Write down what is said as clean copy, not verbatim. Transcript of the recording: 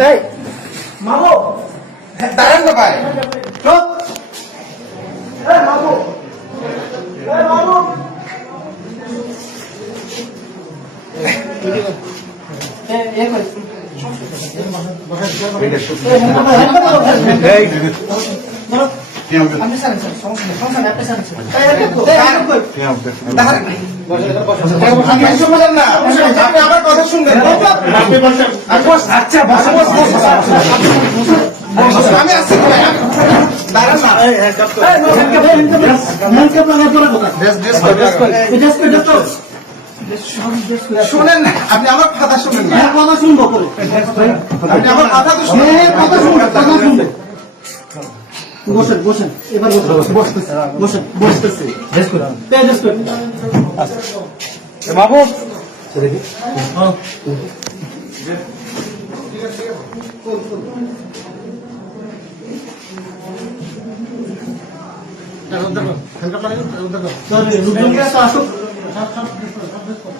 এই মামু দাঁড়ান তো ভাই চুপ এই মামু কথা শুনবেন আচ্ছা আমি আসছি শুনেন না আপনি আমার কথা শুনেন না কথা শুনবো আপনি আমার কথা তো শুনবেন বসেন বসেন এবার বসেন বসতেছি বাবু দেখো